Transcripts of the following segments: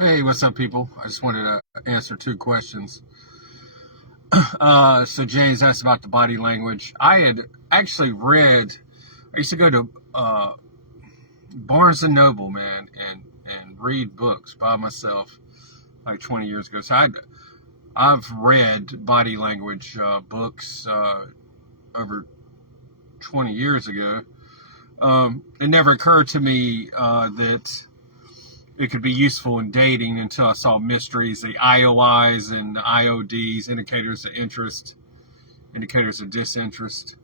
Hey, what's up, people? I just wanted to answer two questions. So James asked about the body language. I had actually read. I used to go to Barnes and Noble, man, and read books by myself like 20 years ago. So I've read body language books over 20 years ago. It never occurred to me that it could be useful in dating until I saw mysteries, the IOIs and the IODs, indicators of interest, indicators of disinterest.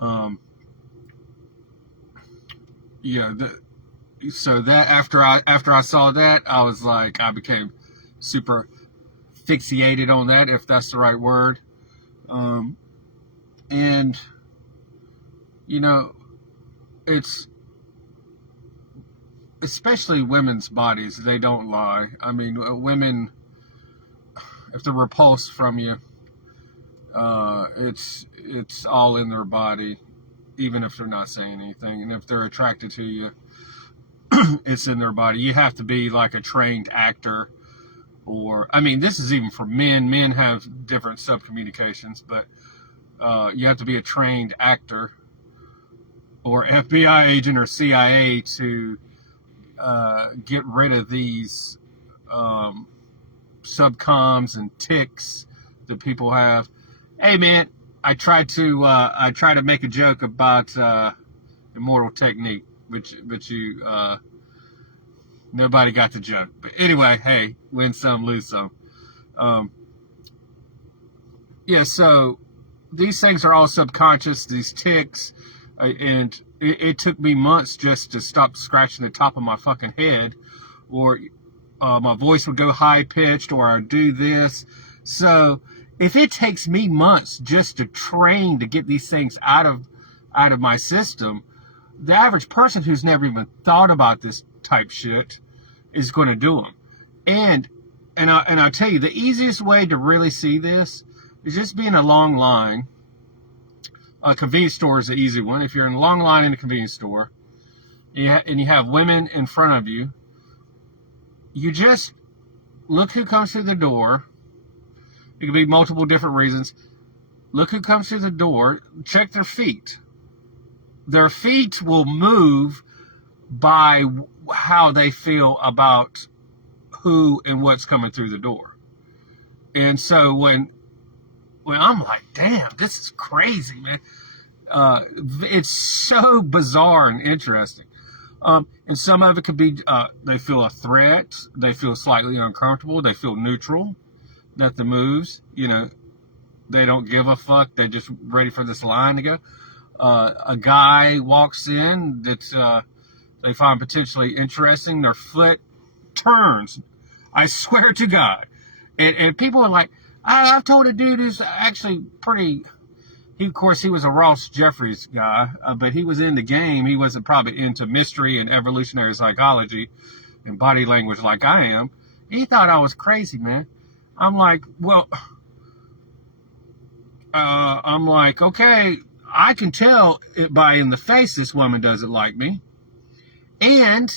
Um, yeah, so that after I saw that, I was like, I became super fixated on that, if that's the right word. Um, and you know, it's especially women's bodies. They don't lie. I mean, women, if they're repulsed from you, it's all in their body, even if they're not saying anything. And if they're attracted to you, it's in their body. You have to be like a trained actor, or I mean, this is even for men. Men have different subcommunications, but you have to be a trained actor or FBI agent or CIA to get rid of these subcoms and tics that people have. Hey, man, I tried to make a joke about Immortal Technique, but you nobody got the joke. But anyway, hey, win some, lose some. Um, yeah, so these things are all subconscious. These tics, and it took me months just to stop scratching the top of my fucking head, or my voice would go high pitched, or I'd do this. So if it takes me months just to train to get these things out of my system, the average person who's never even thought about this type shit is going to do them. And I'll tell you, the easiest way to really see this is just be in a long line. A convenience store is an easy one. If you're in a long line in a convenience store and you have women in front of you, you just look who comes through the door. It could be multiple different reasons. Look who comes through the door. Check their feet. Their feet will move by how they feel about who and what's coming through the door. And so when I'm like, damn, this is crazy, man. It's so bizarre and interesting. And some of it could be they feel a threat, they feel slightly uncomfortable, they feel neutral, nothing moves, they don't give a fuck, they're just ready for this line to go. A guy walks in that they find potentially interesting, their foot turns. I swear to God. And people are like, I've told a dude who's actually pretty... Of course, he was a Ross Jeffries guy, but he was in the game. He wasn't probably into mystery and evolutionary psychology and body language like I am. He thought I was crazy, man. I'm like, okay, I can tell it by in the face this woman doesn't like me. And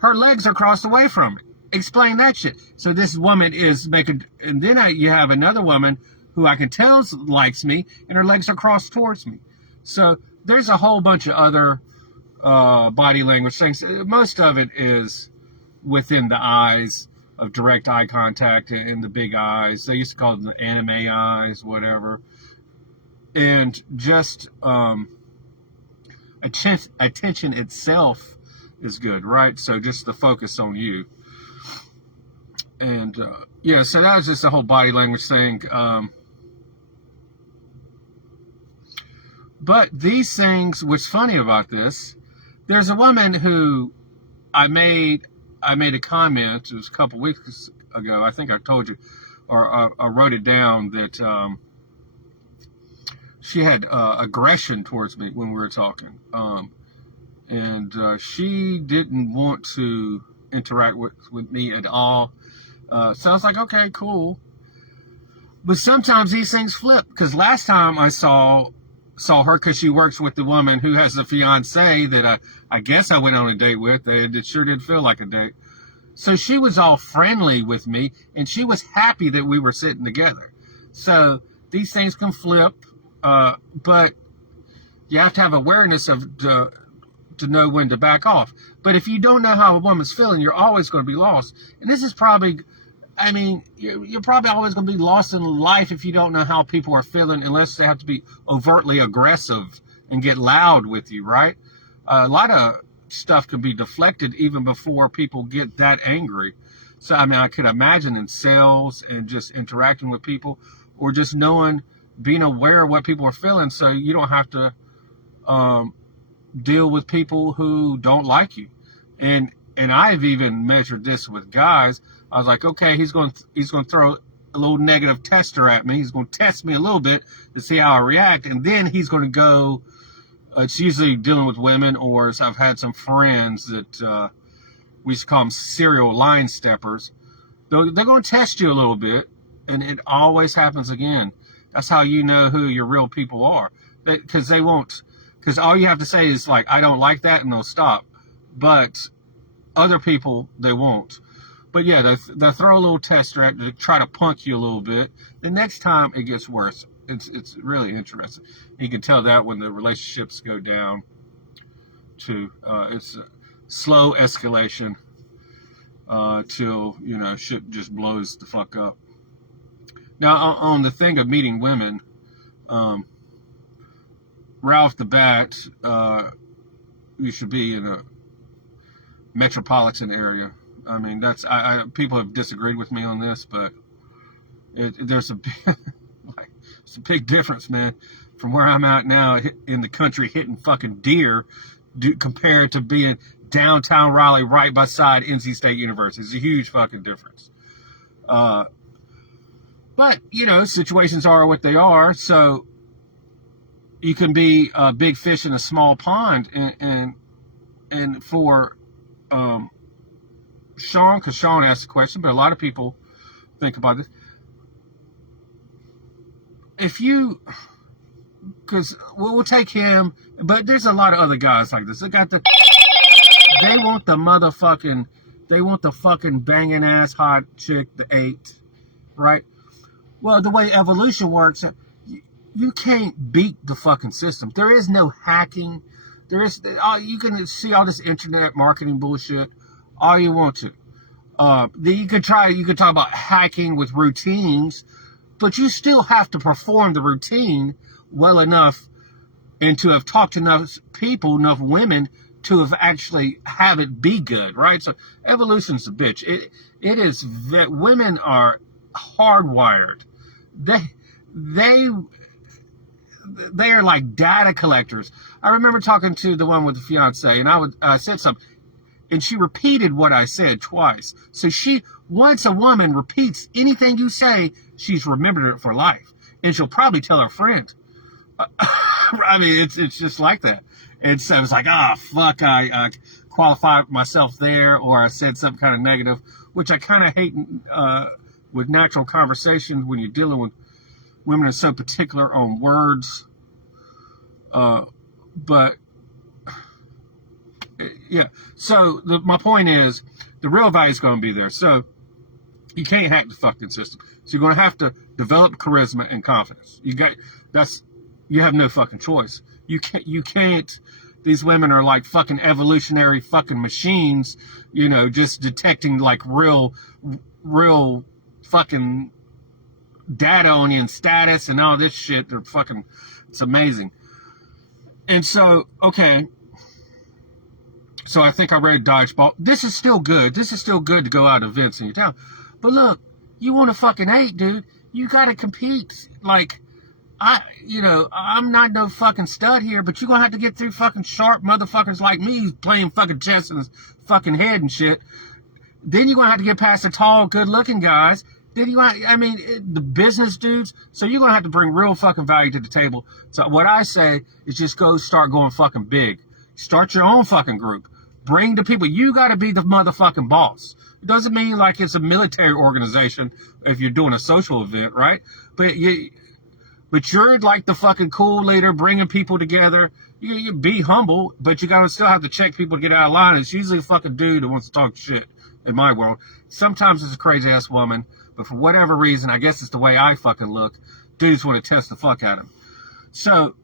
her legs are crossed away from me. Explain that shit. So this woman is making... And then you have another woman who I can tell likes me, and her legs are crossed towards me. So there's a whole bunch of other body language things. Most of it is within the eyes, of direct eye contact and the big eyes. They used to call them the anime eyes, whatever. And just attention itself is good, right? So just the focus on you. And yeah, so that was just the whole body language thing. But these things, what's funny about this, there's a woman who I made a comment, it was a couple weeks ago, I think I told you, or I wrote it down, that she had aggression towards me when we were talking. And she didn't want to interact with me at all. So I was like, okay, cool. But sometimes these things flip, because last time I saw her, because she works with the woman who has the fiance that I guess I went on a date with. It sure did feel like a date. So she was all friendly with me, and she was happy that we were sitting together. So these things can flip, but you have to have awareness of to know when to back off. But if you don't know how a woman's feeling, you're always going to be lost. And this is probably, I mean, you're probably always going to be lost in life if you don't know how people are feeling, unless they have to be overtly aggressive and get loud with you, right? A lot of stuff can be deflected even before people get that angry. So, I mean, I could imagine in sales and just interacting with people, or just knowing, being aware of what people are feeling, so you don't have to deal with people who don't like you. And I've even measured this with guys. I was like, okay, he's going to throw a little negative tester at me. He's going to test me a little bit to see how I react, and then he's going to go. It's usually dealing with women, or I've had some friends that we used to call them serial line steppers. They're going to test you a little bit, and it always happens again. That's how you know who your real people are. Because they won't, because all you have to say is like, I don't like that, and they'll stop. But other people, they won't. But yeah, they'll throw a little tester at you to try to punk you a little bit. The next time it gets worse. It's really interesting. You can tell that when the relationships go down to it's a slow escalation till shit just blows the fuck up. Now on the thing of meeting women, right off the bat, you should be in a metropolitan area. I mean, that's people have disagreed with me on this, but there's a it's a big difference, man, from where I'm at now in the country hitting fucking deer compared to being downtown Raleigh right beside NC State University. It's a huge fucking difference. But, situations are what they are, so you can be a big fish in a small pond. And for Sean, because Sean asked the question, but a lot of people think about this. If you, because we'll take him, but there's a lot of other guys like this. They want the fucking banging ass hot chick, the 8, right? Well, the way evolution works, you can't beat the fucking system. There is no hacking. You can see all this internet marketing bullshit all you want to. You could talk about hacking with routines, but you still have to perform the routine well enough and to have talked to enough people, enough women to have actually have it be good, right? So evolution's a bitch. It is that women are hardwired. They are like data collectors. I remember talking to the one with the fiance, and I said something, and she repeated what I said twice. So once a woman repeats anything you say, she's remembered it for life, and she'll probably tell her friend. I mean, it's just like that. And so it's like, fuck, I qualified myself there, or I said something kind of negative, which I kind of hate with natural conversations when you're dealing with women are so particular on words. But yeah, so my point is the real value is going to be there. So you can't hack the fucking system. So you're going to have to develop charisma and confidence. You have no fucking choice. You can't. These women are like fucking evolutionary fucking machines, just detecting like real fucking data on you and status and all this shit. They're fucking, it's amazing. And so, okay. So I think I read Dodgeball. This is still good. This is still good to go out to events in your town. But look, you want a fucking 8, dude. You gotta compete. Like, I'm not no fucking stud here, but you're gonna have to get through fucking sharp motherfuckers like me playing fucking chess in his fucking head and shit. Then you're gonna have to get past the tall, good looking guys. Then the business dudes. So you're gonna have to bring real fucking value to the table. So what I say is just start going fucking big. Start your own fucking group. Bring the people. You gotta be the motherfucking boss. It doesn't mean like it's a military organization if you're doing a social event, right? But you're like the fucking cool leader, bringing people together. You be humble, but you gotta still have to check people to get out of line. It's usually a fucking dude that wants to talk shit. in my world. Sometimes it's a crazy ass woman, but for whatever reason, I guess it's the way I fucking look, dudes want to test the fuck out of him. So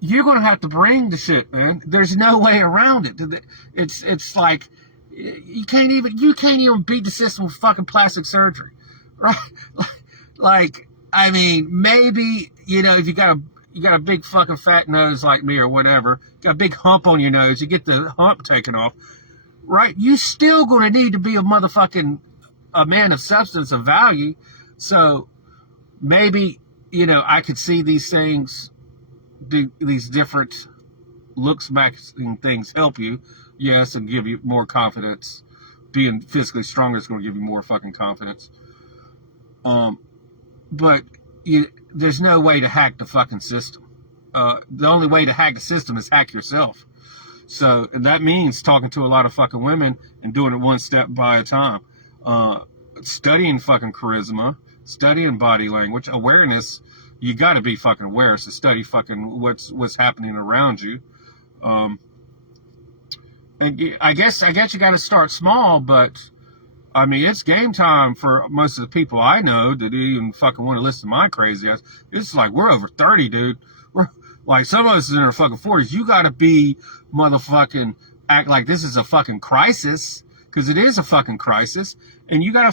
you're gonna have to bring the shit, man. There's no way around it. It's like you can't even beat the system with fucking plastic surgery, right? Like, I mean, maybe, you know, if you got a big fucking fat nose like me or whatever, got a big hump on your nose, you get the hump taken off, right? You still gonna need to be a man of substance, of value. So maybe, you know, I could see these things, these different looks maxing things help you, yes, and give you more confidence. Being physically stronger is going to give you more fucking confidence. But there's no way to hack the fucking system. The only way to hack the system is hack yourself. So, and that means talking to a lot of fucking women and doing it one step by a time. Studying fucking charisma, studying body language, awareness. You got to be fucking aware. So study fucking what's happening around you. And I guess you got to start small, but I mean, it's game time for most of the people I know that even fucking want to listen to my crazy ass. It's like, we're over 30, dude. We're like, some of us is in our fucking 40s. You got to be motherfucking act like this is a fucking crisis, because it is a fucking crisis. And you gotta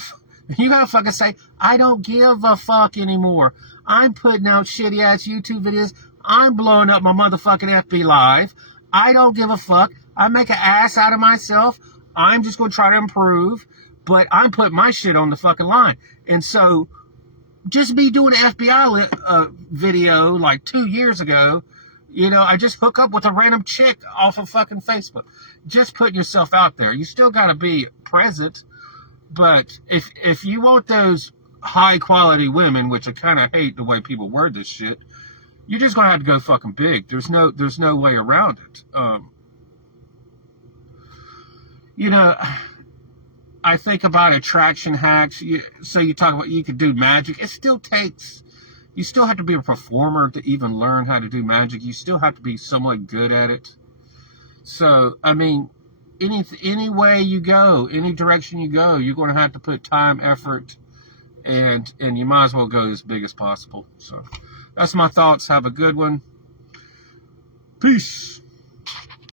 fucking say, I don't give a fuck anymore. I'm putting out shitty ass YouTube videos. I'm blowing up my motherfucking FB Live. I don't give a fuck. I make an ass out of myself. I'm just going to try to improve, but I'm putting my shit on the fucking line. And so, just me doing an FBI video like 2 years ago, you know, I just hook up with a random chick off of fucking Facebook. Just putting yourself out there. You still got to be present, but if you want those high quality women, which I kind of hate the way people word this shit, you're just gonna have to go fucking big. There's no way around it. You know, I think about attraction hacks. So you talk about you could do magic. It still takes. You still have to be a performer to even learn how to do magic. You still have to be somewhat good at it. So I mean, any way you go, any direction you go, you're going to have to put time, effort, and you might as well go as big as possible. So that's my thoughts. Have a good one. Peace.